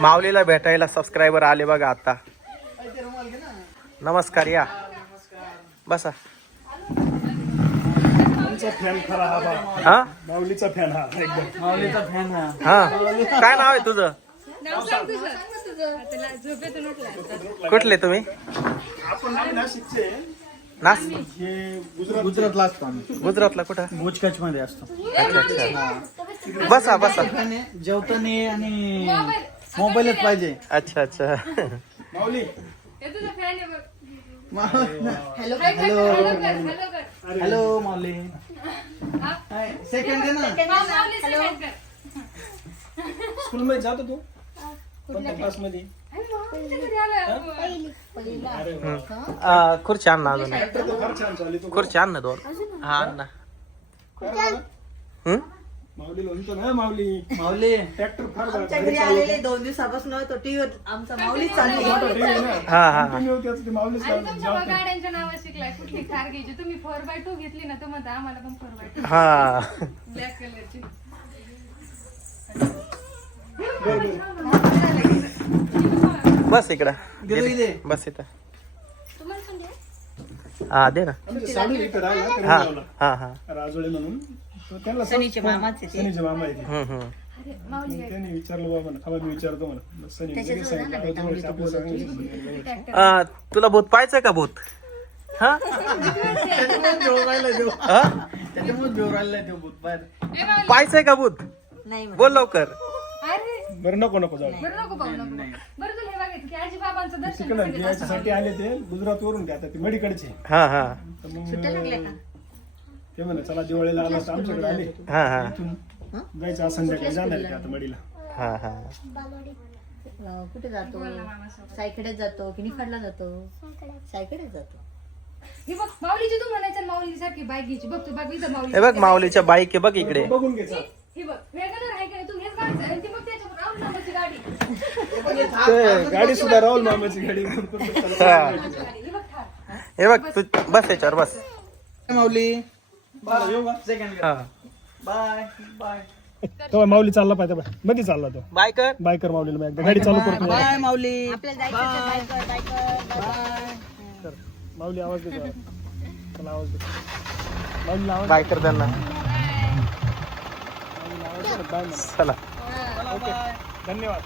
माऊलीला भेटायला सबस्क्रायबर आले बघा आता. नमस्कार या. बसा. आमचा फॅन खरा हा बा. हा? माऊलीचा फॅन हा एकदम. माऊलीचा फॅन हा. हा. काय नाव आहे तुझं? नाव सांग तुझं. सांग तुझं. त्याला झोपेतून उठला कुठले तुम्ही? आपण आम्ही नाशिकचे. नास हे गुजरात गुजरातला असतो आम्ही. गुजरातला कुठं? भोजकच मध्ये असतो. अच्छा अच्छा. बसा बसा. जेवताना आणि मोबाईलच पाहिजे. अच्छा अच्छा. माऊली. हे हॅलो हॅलो कर हॅलो कर हॅलो माऊली. हा? सेकंड दे ना. स्कूल मध्ये जातो तू? कोणत्या क्लासमध्ये? अरे वा. आ, खुर्ची आण ना अजून. तर फार छान चालली तू. खुर्ची आण ना दोन. हा आण ना. हम्म? माऊलीला म्हणतो ना माऊली. माऊली. ट्रॅक्टर फार आमच्या घरी आलेले दोन दिवसापासून तो टीव्ही आमचा माऊलीच चालू मोठा TV आहे ना. हा हा हा. Continue त्याचं ते माऊलीच आणि लावतो. तुमच्या गाड्यांच्या नावं शिकलाय. कुठली कार घ्यायची? तुम्ही फोर बाय टू घेतली ना तर म्हणता आम्हाला पण फोर बाय टू हा. ब्लॅक कलरची बस इकडं. इथे. बस इथं. हा दे ना. आमचे साडू इथं राहिला हा. हा हा. राजोळे म्हणून. त्यांना सनीचे फोन- मामाच आहे ते. सनीचे मामा आहे ते. हम्म हम्म. अरे माऊली मग त्याने विचारलं म्हणा. थांबा मी विचारतो म्हणा. सनी लगेच सांगितलं. "अहो, जवळचे आपलं सांगितलं." आ, तुला भूत पाहायचंय का भूत? हा? हा? पाहायचंय का भूत? नाही म्हणत. बोल लवकर. अरे. बरं नको नको जाऊ. बरं नको पाहू नको बरं तुला हे बघायचं की आजी बाबांचं दर्शन तिकडं कसं घेतात? द्यायच्यासाठी आले ते. गुजरात वरून ते आता ते मडीकडचे. हा हा. तर मग सुट्ट्या लागल्या का? ते म्हणा चला दिवाळीला आला तर आमच्याकडे आले. हा हा. जायचं आज संध्याकाळी जाणार आहे ते आता मडीला. हा हा. अं, कुठे जातो? सायखेड्यात जातो की निफाडला जातो? सायखेड्यात जातो. ही बघ माऊलीची तू म्हणायचं माऊली सारखी बाईक घ्यायची. बघ तू माऊली हे बघ माऊलीच्या बाईक आहे बघ इकडे. बघून घे चल. ही बघ वेगळं आहे काय तू हेच गाडी आणि ती बघ त्याच्यावर राहुल गाडी. ते गाडी सुद्धा राहुल मामाची गाडी. हा. गाडी ही बघ तू बस याच्यावर बस. माऊली. सेकंड हा. बाय बाय तो माऊली चालला पाहिजे बघ. मध्ये चालला तो. बाय कर. बायकर माऊलीला मग एकदा. गाडी चालू करतो. बाय माऊली. आपल्याला जायचं बायकर बायकर कर. माऊली आवाज देतो चला आवाज दे. माऊलीला आवाज बाय कर त्यांना. माऊलीला आवाज दे. ना, बाय म्हणा. चला. ओके धन्यवाद.